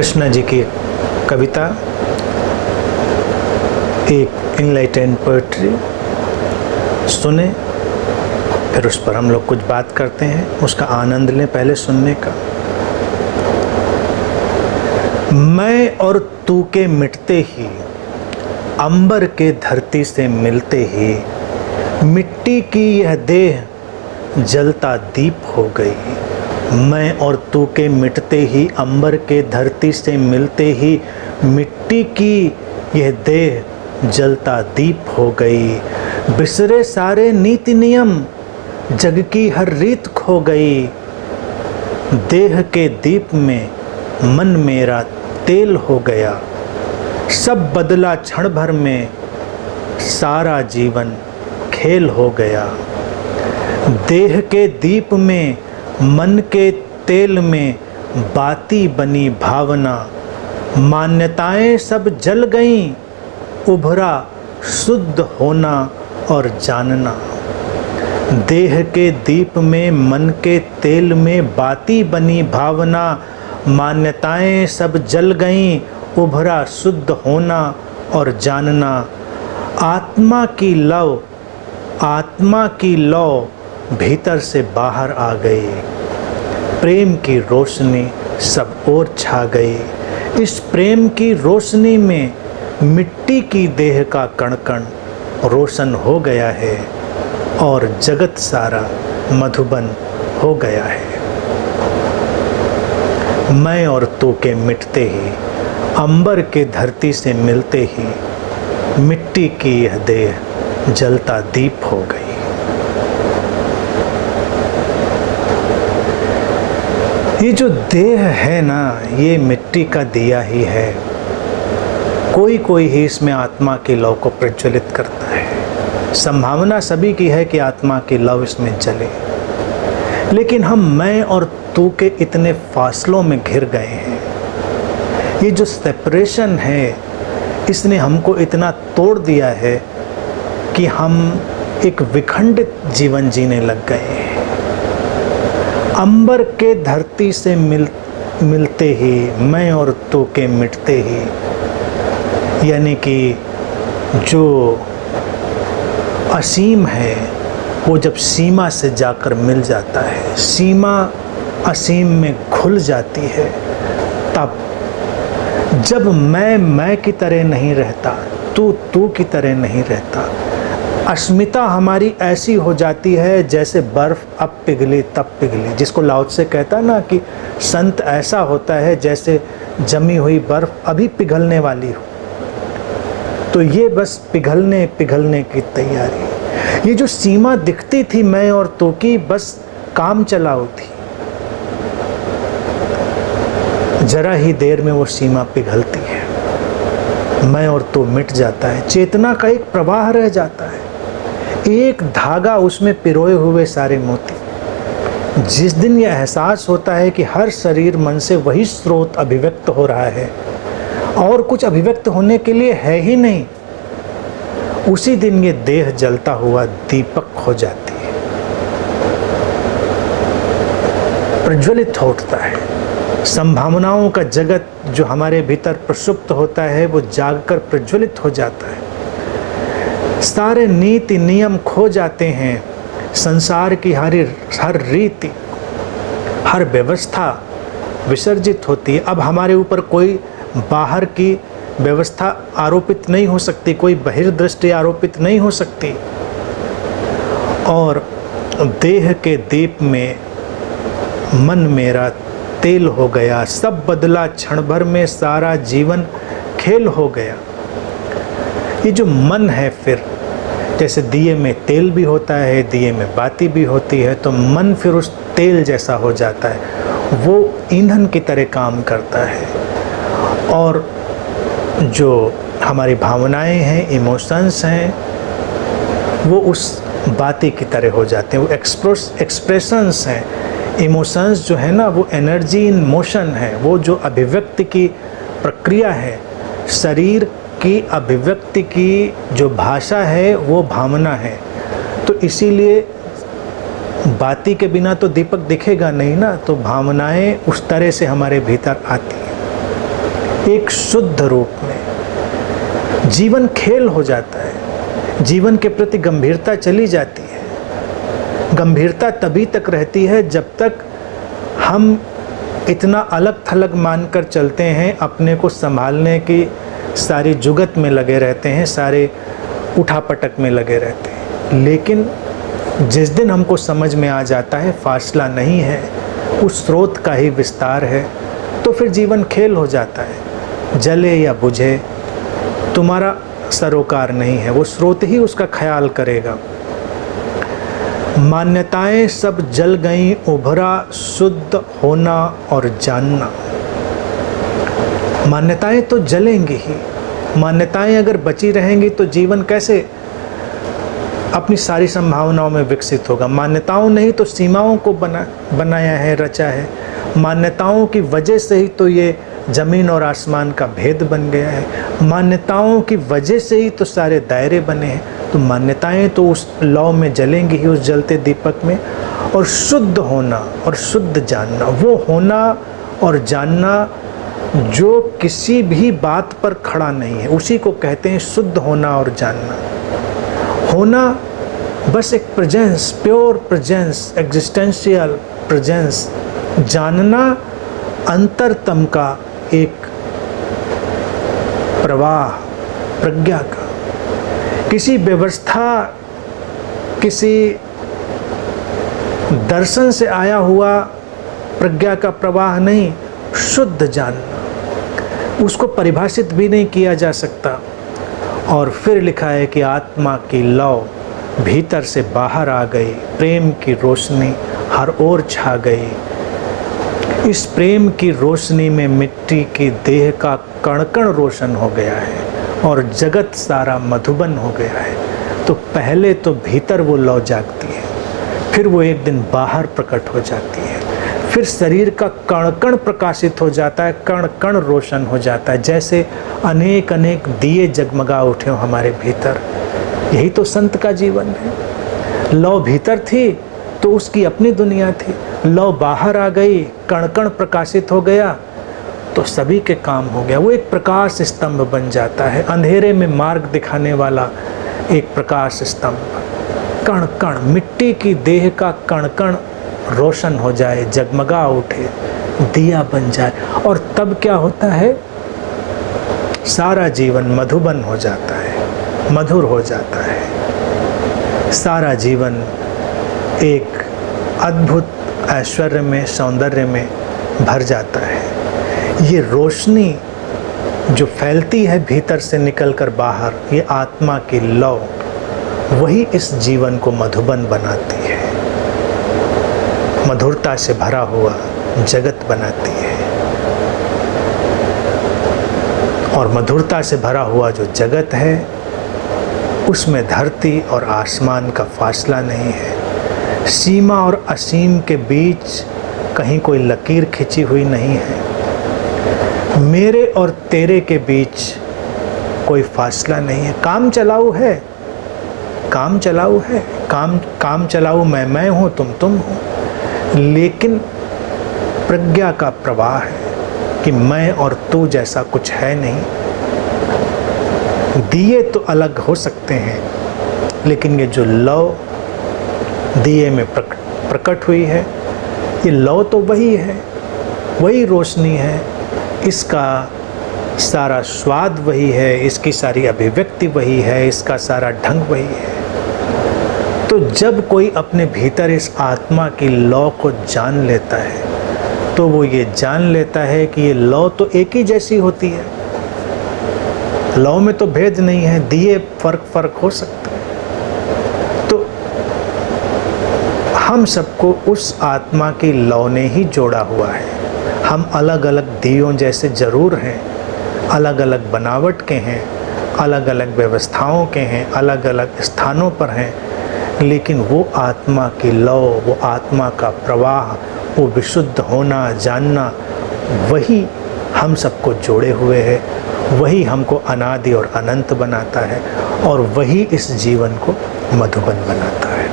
कृष्णा जी की कविता, एक enlightened poetry सुने, फिर उस पर हम लोग कुछ बात करते हैं, उसका आनंद लें पहले सुनने का। मैं और तू के मिटते ही, अंबर के धरती से मिलते ही, मिट्टी की यह देह जलता दीप हो गई। मैं और तू के मिटते ही, अंबर के धरती से मिलते ही, मिट्टी की यह देह जलता दीप हो गई। बिसरे सारे नीति नियम, जग की हर रीत खो गई। देह के दीप में मन मेरा तेल हो गया। सब बदला क्षण भर में, सारा जीवन खेल हो गया। देह के दीप में मन के तेल में, बाती बनी भावना। मान्यताएं सब जल गईं, उभरा शुद्ध होना और जानना। देह के दीप में मन के तेल में, बाती बनी भावना। मान्यताएं सब जल गईं, उभरा शुद्ध होना और जानना। आत्मा की लौ भीतर से बाहर आ गई। प्रेम की रोशनी सब ओर छा गई। इस प्रेम की रोशनी में मिट्टी की देह का कण कण रोशन हो गया है और जगत सारा मधुबन हो गया है। मैं और तू के मिटते ही, अंबर के धरती से मिलते ही, मिट्टी की यह देह जलता दीप हो गई। ये जो देह है ना, ये मिट्टी का दिया ही है। कोई कोई ही इसमें आत्मा की लौ को प्रज्वलित करता है। संभावना सभी की है कि आत्मा की लौ इसमें जले, लेकिन हम मैं और तू के इतने फासलों में घिर गए हैं। ये जो सेपरेशन है, इसने हमको इतना तोड़ दिया है कि हम एक विखंडित जीवन जीने लग गए हैं। अंबर के धरती से मिलते ही, मैं और तू के मिटते ही, यानी कि जो असीम है वो जब सीमा से जाकर मिल जाता है, सीमा असीम में घुल जाती है, तब जब मैं की तरह नहीं रहता, तू की तरह नहीं रहता, अस्मिता हमारी ऐसी हो जाती है जैसे बर्फ अब पिघली तब पिघली। जिसको लाओ त्से कहता है ना कि संत ऐसा होता है जैसे जमी हुई बर्फ अभी पिघलने वाली हो। तो ये बस पिघलने की तैयारी। ये जो सीमा दिखती थी मैं और तू की, बस काम चलाओ थी। जरा ही देर में वो सीमा पिघलती है, मैं और तू मिट जाता है। चेतना का एक प्रवाह रह जाता है, एक धागा, उसमें पिरोए हुए सारे मोती। जिस दिन ये एहसास होता है कि हर शरीर मन से वही स्रोत अभिव्यक्त हो रहा है और कुछ अभिव्यक्त होने के लिए है ही नहीं, उसी दिन ये देह जलता हुआ दीपक हो जाती है, प्रज्वलित होता है। संभावनाओं का जगत जो हमारे भीतर प्रसुप्त होता है, वो जागकर प्रज्वलित हो जाता है। सारे नीति नियम खो जाते हैं। संसार की हर रीति, हर व्यवस्था विसर्जित होती है। अब हमारे ऊपर कोई बाहर की व्यवस्था आरोपित नहीं हो सकती, कोई बहिर्दृष्टि आरोपित नहीं हो सकती। और देह के दीप में मन मेरा तेल हो गया। सब बदला क्षण भर में, सारा जीवन खेल हो गया। ये जो मन है, फिर जैसे दिए में तेल भी होता है, दिए में बाती भी होती है, तो मन फिर उस तेल जैसा हो जाता है। वो ईंधन की तरह काम करता है। और जो हमारी भावनाएं हैं, इमोशंस हैं, वो उस बाती की तरह हो जाते हैं। वो एक्सप्रेशंस हैं। इमोशंस जो है ना, वो एनर्जी इन मोशन है। वो जो अभिव्यक्ति की प्रक्रिया है, शरीर की अभिव्यक्ति की जो भाषा है, वो भावना है। तो इसीलिए बाती के बिना तो दीपक दिखेगा नहीं ना, तो भावनाएं उस तरह से हमारे भीतर आती हैं। एक शुद्ध रूप में जीवन खेल हो जाता है। जीवन के प्रति गंभीरता चली जाती है। गंभीरता तभी तक रहती है जब तक हम इतना अलग थलग मानकर चलते हैं, अपने को संभालने की सारी जुगत में लगे रहते हैं, सारे उठापटक में लगे रहते हैं। लेकिन जिस दिन हमको समझ में आ जाता है फासला नहीं है, उस स्रोत का ही विस्तार है, तो फिर जीवन खेल हो जाता है। जले या बुझे तुम्हारा सरोकार नहीं है, वो स्रोत ही उसका ख्याल करेगा। मान्यताएं सब जल गईं, उभरा शुद्ध होना और जानना। मान्यताएं तो जलेंगी ही। मान्यताएं अगर बची रहेंगी तो जीवन कैसे अपनी सारी संभावनाओं में विकसित होगा। मान्यताओं ने ही तो सीमाओं को बनाया है, रचा है। मान्यताओं की वजह से ही तो ये ज़मीन और आसमान का भेद बन गया है। मान्यताओं की वजह से ही तो सारे दायरे बने हैं। तो मान्यताएं तो उस लौ में जलेंगी ही, उस जलते दीपक में। और शुद्ध होना और शुद्ध जानना, वो होना और जानना जो किसी भी बात पर खड़ा नहीं है, उसी को कहते हैं शुद्ध होना और जानना। होना बस एक presence, pure presence, existential presence. जानना अंतरतम का एक प्रवाह, प्रज्ञा का, किसी व्यवस्था, किसी दर्शन से आया हुआ प्रज्ञा का प्रवाह नहीं, शुद्ध जानना। उसको परिभाषित भी नहीं किया जा सकता। और फिर लिखा है कि आत्मा की लौ भीतर से बाहर आ गई, प्रेम की रोशनी हर ओर छा गई। इस प्रेम की रोशनी में मिट्टी की देह का कण कण रोशन हो गया है और जगत सारा मधुबन हो गया है। तो पहले तो भीतर वो लौ जागती है, फिर वो एक दिन बाहर प्रकट हो जाती है, फिर शरीर का कण कण प्रकाशित हो जाता है, कण कण रोशन हो जाता है। जैसे अनेक अनेक दिए जगमगा उठे हो हमारे भीतर। यही तो संत का जीवन है। लौ भीतर थी तो उसकी अपनी दुनिया थी, लौ बाहर आ गई, कण कण प्रकाशित हो गया तो सभी के काम हो गया। वो एक प्रकाश स्तंभ बन जाता है, अंधेरे में मार्ग दिखाने वाला एक प्रकाश स्तंभ। कण कण, मिट्टी की देह का कण कण रोशन हो जाए, जगमगा उठे, दिया बन जाए। और तब क्या होता है, सारा जीवन मधुबन हो जाता है, मधुर हो जाता है। सारा जीवन एक अद्भुत ऐश्वर्य में, सौंदर्य में भर जाता है। ये रोशनी जो फैलती है भीतर से निकलकर बाहर, ये आत्मा की लौ, वही इस जीवन को मधुबन बनाती है, मधुरता से भरा हुआ जगत बनाती है। और मधुरता से भरा हुआ जो जगत है, उसमें धरती और आसमान का फासला नहीं है। सीमा और असीम के बीच कहीं कोई लकीर खिंची हुई नहीं है। मेरे और तेरे के बीच कोई फासला नहीं है। काम चलाऊ है, काम चलाऊ है, काम चलाऊ मैं हूँ, तुम हो। लेकिन प्रज्ञा का प्रवाह है कि मैं और तू जैसा कुछ है नहीं। दिए तो अलग हो सकते हैं, लेकिन ये जो लौ दिए में प्रकट हुई है, ये लौ तो वही है, वही रोशनी है, इसका सारा स्वाद वही है, इसकी सारी अभिव्यक्ति वही है, इसका सारा ढंग वही है। तो जब कोई अपने भीतर इस आत्मा की लौ को जान लेता है, तो वो ये जान लेता है कि ये लौ तो एक ही जैसी होती है। लौ में तो भेद नहीं है, दिए फर्क हो सकते हैं। तो हम सबको उस आत्मा की लौ ने ही जोड़ा हुआ है। हम अलग अलग दियों जैसे जरूर हैं, अलग अलग बनावट के हैं, अलग अलग व्यवस्थाओं के हैं, अलग अलग स्थानों पर हैं, लेकिन वो आत्मा की लौ, वो आत्मा का प्रवाह, वो विशुद्ध होना, जानना, वही हम सबको जोड़े हुए है, वही हमको अनादि और अनंत बनाता है, और वही इस जीवन को मधुबन बनाता है।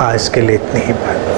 आज के लिए इतनी ही बात।